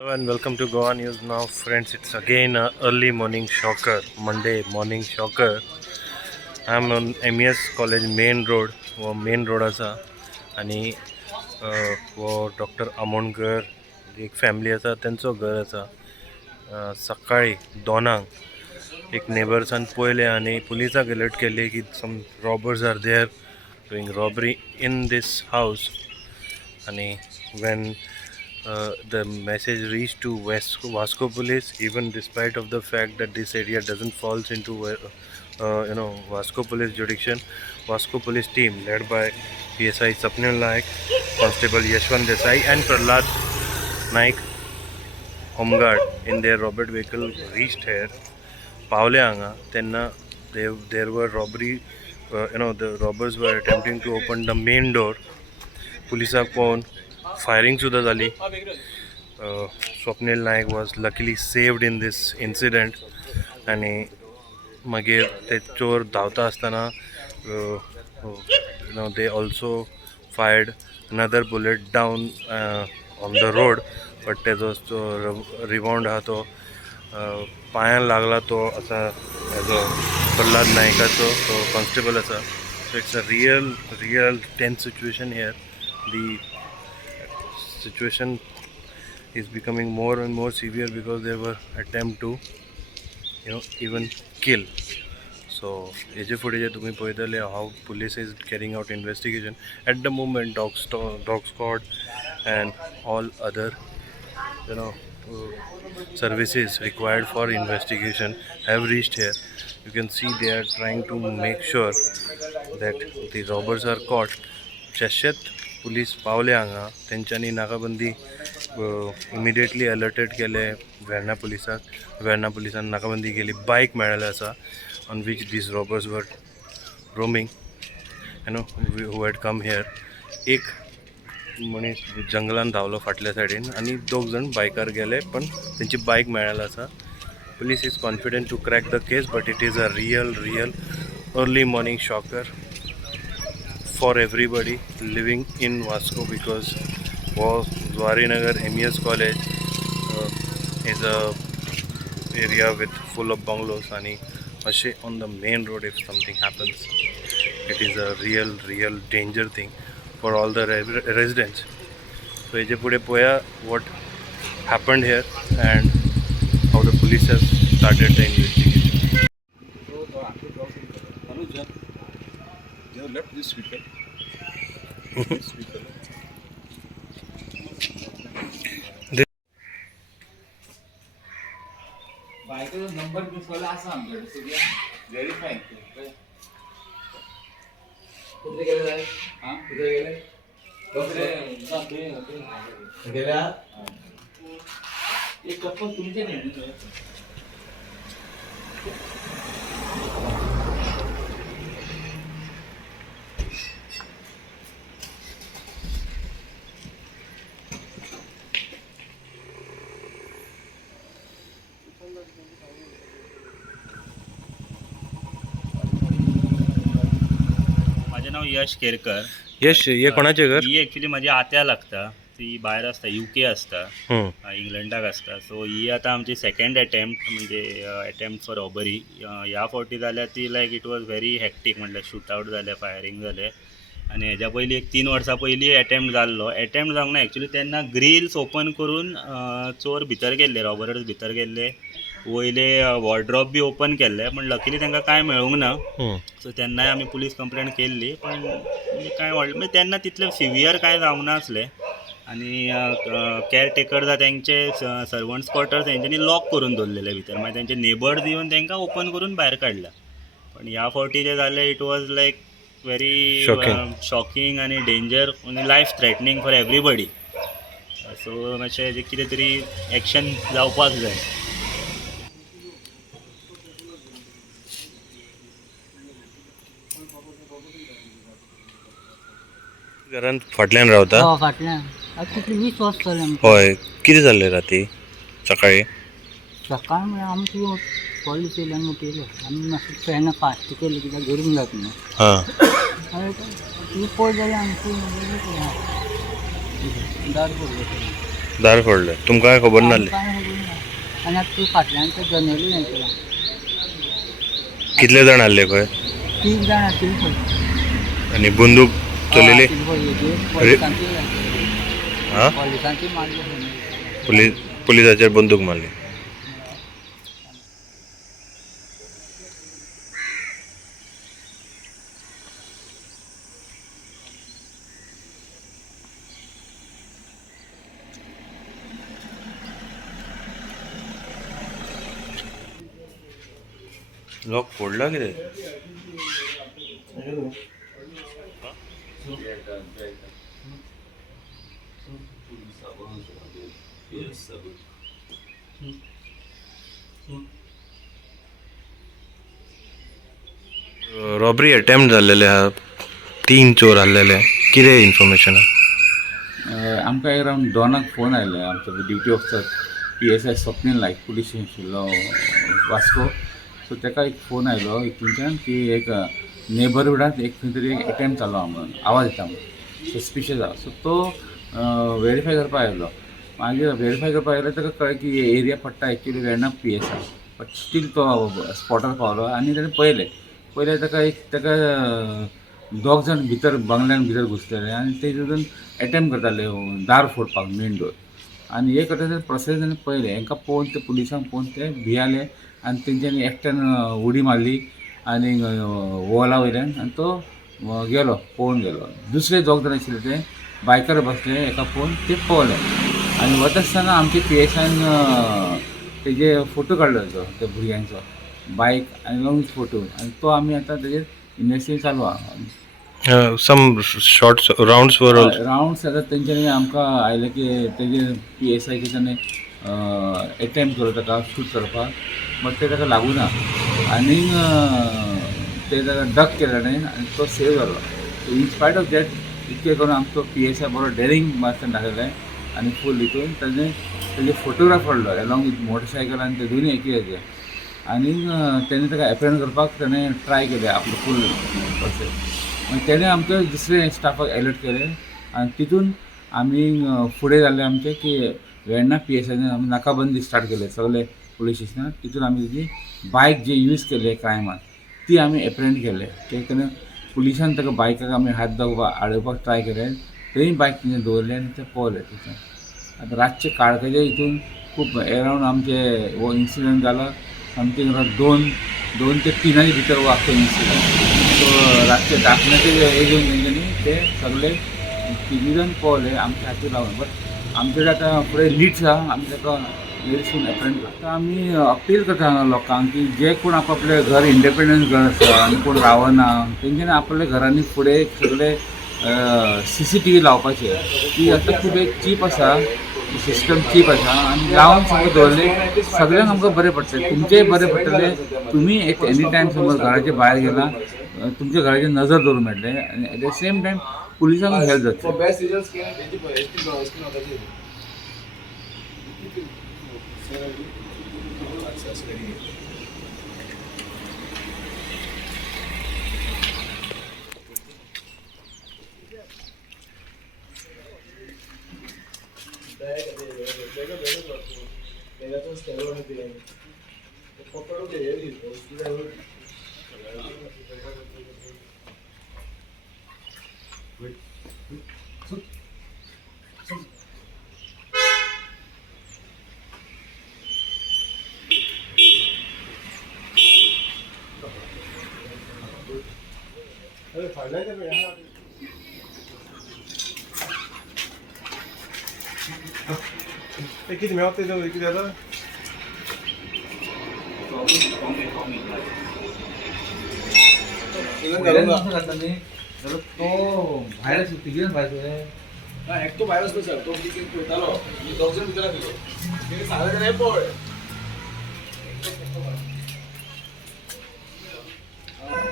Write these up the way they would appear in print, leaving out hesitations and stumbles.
Hello and welcome to Goa News Now, friends. It's again a early morning shocker, Monday morning shocker. I'm on MES College main road. वो main road आसा आणि वो doctor Amonkar एक family आसा त्यांचो घर आसा. सकाळी 2 एक नेबर्सान पळयलें आणि पुलिसाक अलर्ट केले की some robbers are there doing robbery in this house. आणि when the message reached to Vasco police, even despite of the fact that this area doesn't falls into Vasco police jurisdiction. Vasco police team led by PSI Sapnil Naik, Constable Yashwant Desai and Prahlad Naik, homeguard in their Robert vehicle reached here. पावले हांगा तेन्ना there were robbery, the robbers were attempting to open the main door. पुलिसाक पळोवन firing सुद्दां जाली. Swapnil Naik was luckily saved in this incident. आणि मागीर ते चोर धांवता आसतना they also fired another bullet down on the road, but तेजो रिबाउंड आहा तो पांयान लागला तो असा हेजो प्रल्हाद नायकाचो तो कॉन्स्टेबल आसा. So it's a real tense situation here. The situation is becoming more and more severe because there were attempt to even kill. So हेजे फुडें जे तुमी पळयतले how police is carrying out investigation at the moment. Dog squad and all other services required for investigation have reached here. You can see they are trying to make sure that the robbers are caught. जशेंच police पावले हांगा तेंच्यांनी नाकाबंदी immediately alerted केले वेर्ना पुलिसान नाकाबंदी केली. बायक मेळ्ळेले आसा on which these robbers were roaming, who had come here. एक मनीस जंगलान धांवलो फाटल्या सायडीन आणि 2 जण बायकार गेले पण तेंची बायक मेळ्ळेली आसा. Police is confident to crack the case, but it is a real early morning shocker for everybody living in Vasco, because Zwarinagar MES College is a area with full of bungalows, and on the main road if something happens, it is a real danger thing for all the residents. So heje pude poya what happened here and how the police has started the investigation. They have left this vehicle. बायकोचा number मिसवला असा आमच्याकडे सगळ्या verify कुठे गेले हां कुठे गेल्या एक कप्पल तुमचे नाही माझे नाव यश केरकर. यश हे कोणाचे घर? ही ॲक्च्युली माझी आत्या लागता. ती भायर आसता, UK आसता, इंग्लंडाक आसता. सो ही आता आमची सेकंड अटेम्प्ट फॉर रॉबरी. ह्या फावटी जाल्यार ती लायक इट वॉज व्हेरी हॅक्टीक, म्हणल्यार शूट आउट जालें, फायरींग जालें. आनी हेज्या पयलीं एक 3 वर्सां पयलीं अटेम्प्ट जाल्लो. जावंक ना ॲक्च्युली. तेन्ना ग्रिल्स ओपन करून चोर भितर गेल्ले, रॉबर्स भितर गेल्ले. वयले वॉर्ड्रॉप बी ओपन केल्ले, पण लकीली तांकां कांय मेळूंक ना. सो तेन्नाय आमी पुलीस कंप्लेंट केल्ली, पण म्हणजे कांय म्हणजे तेन्ना तितलें सिवियर कांय जावंक नासलें. आनी कॅरटेकर तेंचे सर्वंट्स क्वॉर्टर्स तेंच्यांनी लॉक करून दवरलेले भितर. मागीर तेंचे नेबर्स येवन तांकां ओपन करून भायर काडला. पण ह्या फावटी जें जालें it was like very shocking आनी डेंजर आनी लायफ थ्रेटनींग फॉर एवरीबडी. सो मातशें हेजें कितें तरी एक्शन जावपाक जाय. घरान फाटल्यान रावता? फाटल्यान कितले 20 वर्स जाले. होय. कितें जाल्लें राती सकाळी? सकाळ म्हळ्यार आमची पॉलिसी येयली आमी उठयले. आमी मातशें फ्रेंडां फास्ट केली कित्याक धरून जाता न्हू. ती पळय जाल्यार आमची दार पडलो. दार फोडले तुमकां काय खबर नासली काय खबर ना. आणि आता ती फाटल्यान ते जनरली नाही केला. कितले जाण आसले खंय 3 जाण आसतील खंय. आनी बंदूक चलयली आसतील पळय हेजेर पोलिसांची हां पोलिसांची मारली. पुलिसाचेर बंदूक मारली. लॉक फोडला कितें रॉबरी अटेम्प्ट जाल्लेले आहा 3 चोर आसलेले कितें इन्फॉर्मेशन आहा आमकां अरावंड 2 फोन आयले आमचो ड्युटी ऑफिसर PSI स्वप्नील नायक पुलीस स्टेशनलो वास्को. सो ताका एक फोन आयलो हितूंच्यान की एक नेबरहुडांत एक खंय तरी एक अटेम्प्ट जालो म्हणून आवाज येता म्हणून सस्पिशियस आहा. सो तो वेरीफाय करपाक आयलो. मागीर वेरीफाय करपाक आयलो ताका कळ्ळें की एरिया पडटा actually Verna PSI. But still तो स्पॉटार पावलो आनी ताणें पयलें ताका 2 जाण भितर बंगल्यान भितर घुसलेले आनी ते तितून अटेम्प्ट करताले दार फोडपाक मेन डोर. आनी हे करता प्रोसेस ताणें पळयलें. हांकां पळोवन ते पुलिसांक पळोवन ते भियाले आनी तेंच्यांनी एकट्यान उडी मारली आनी वॉला वयल्यान आनी तो गेलो पळोवन गेलो. दुसरे 2 जाण आशिल्ले ते बायकार बसले एका पळोवन ते पळोवले आनी वता आसतना आमचे PSIन तेजे फोटो काडलो त्या भुरग्यांचो बायक आनी लॉंग फोटो आनी तो आमी आतां तेजेर इन्वेस्टिगेशन चालू आहा. सम शॉर्ट्स राउंड्स वर राउंड्स आतां तेंच्यांनी आमकां आयले की तेजे PSI ताणें अटेम्प्ट केलो ताका शूट करपाक बट ते ताका लागूना आनी ते ताका डक केलें ताणें आनी तो सेव जालो. इनस्पायट ऑफ दॅट इतकें करून आमचो PSI बरो डेरिंग मार्सान दाखयलें आनी फूल हितून तेजे फोटोग्राफ काडलो अलॉंग विथ मोटरसायकल आनी ते दोनूय एके आनी तेणें ताका एप्रेंड करपाक ताणें ट्राय केलें आपलो फूल प्रोसेस. मागीर तेणें आमच्या दुसरे स्टाफाक अलर्ट केलें आनी तितून आमी फुडें जाल्ले आमचें की वेर्णा PSIन आमी नाकाबंदी स्टार्ट केले सगळे पुलीस स्टेशनाक. तितून आमी तेजी बायक जी यूज केले क्रायमाक ती आमी एप्रेंड केले. तेणें पुलिसान ताका बायकाक आमी हात दाखोवपाक आडोवपाक ट्राय केले थंय बायक तेणें दवरली आनी ते पळोवले थंयच्यान. आतां रातचे काळखाच्या हितून खूब एरावंड आमचे हो इन्सिडंट जाला समथींग अरावंड 2 ते 3 भितर हो आख्खो इन्सिडंट. सो रातचे धाकण्याचे एजून तेंच्यांनी ते सगळे 3 जाण पळोवले आमच्या हातीर लावन. बट आमचे आतां फुडें लिड्स आहा आमी ताका वेरी सून एप्रेंड करता. आमी अपील करता हांगा लोकांक की जे कोण आपले घर इंडिपेंडंट घर आसा आनी कोण रावना तेंच्यांनी आपल्या घरांनी फुडें सगळे CCTV लावपाचे. ती आतां खूब एक चीप आसा सिस्टम चीप आसा आनी लावन सगळें दवरले सगळ्यांक आमकां बरें पडटलें. तुमचेंय बरें पडटलें. तुमी एनी टायम समज घराचे भायर गेला तुमच्या घराची नजर दवरूंक मेळटलें आनी एट द सेम टायम पुलिसांक हेल्प जातली. किती मेळत तेजो कितें जाता तो भायर तिगेन भायर एकटो भायर आसलो सर तो टिकेट पळयतालो 2 जाण भितर आसलो तेणी सांगलें जाल्यार पळय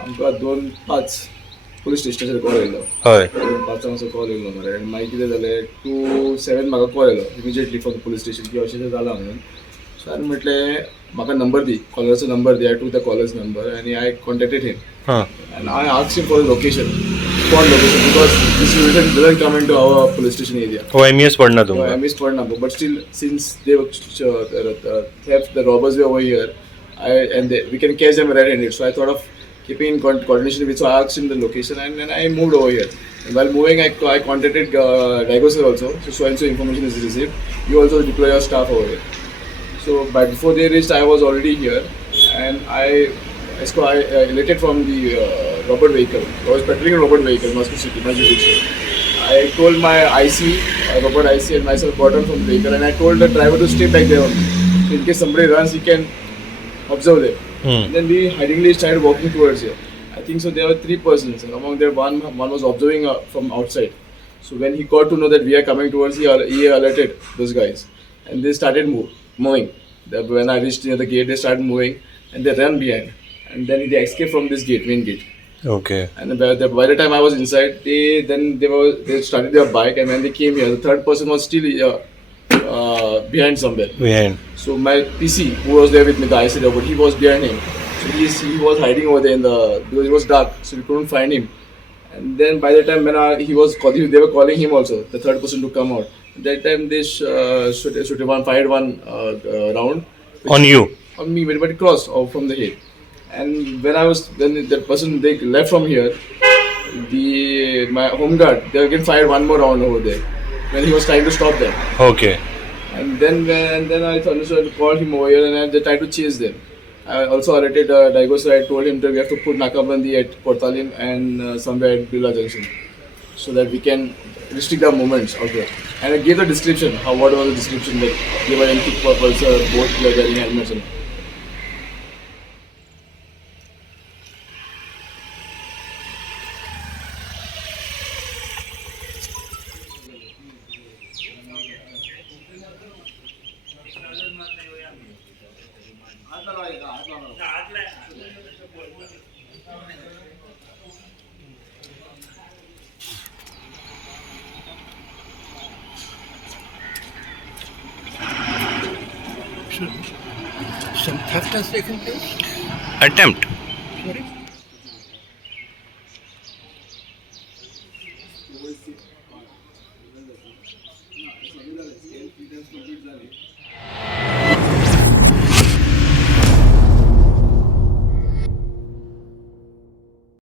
आमकां 2:05 पुलीस स्टेशनाचेर कॉल येयलो. हय 2:05 असो कॉल येयलो मरे आनी मागीर कितें जालें 2:07 म्हाका कॉल येयलो immediately from the police station की अशें जालां म्हणून. सो हांवें म्हटलें म्हाका नंबर दी कॉलरचो नंबर दी. I took the caller's number आनी आय कॉन्टेक्टेड हिम हां आनी I asked him for location. spot location because this doesn't come into our police station area. हो MES पडना So तुमका. I missed one number, but still, since they were theft, the robbers were over here, we can catch them red-handed. So I thought of keeping in coordination with. So I asked him the location, and then I moved over here. And while moving, I contacted Daigo sir also. So and so information is received. You also deploy your staff over here. So, but before they reached, I was already here, and I elected from the Robert vehicle. I was patrolling a Robert vehicle, Moscow City, my jurisdiction. I told my IC, Robert IC, and myself got on from the vehicle, and I told the driver to stay back there only. So in case somebody runs, he can observe them. And then we hidingly started walking towards here. I think so. There were 3 persons, and among them one was observing from outside. So when he got to know that we are coming towards, he alerted those guys, and they started moving. When I reached near the gate, they started moving, and they ran behind, and then they escaped from this gate, main gate. Okay. And then by the time I was inside, they started their bike, and when they came here, the third person was still behind somewhere. Behind. So my PC, who was there with me, the IC robot, he was behind him. So he was hiding over there because it was dark, so we couldn't find him. And then by the time when they were calling him also, the third person to come out. At that time they fired one round. On you. On me, but it crossed off from the head. And then that person, they left from here, my home guard, they again fired one more round over there when he was trying to stop them. Okay. And then I understood to call him over here, and they tried to chase them. I also alerted Daigo sir. I told him that we have to put Nakabandi at Portalim and somewhere at Birla Junction, so that we can restrict the movements out there. And I gave the description, what was the description, that they were empty purples, both wearing helmets. And Some theft has taken place? Attempt. complete झाली.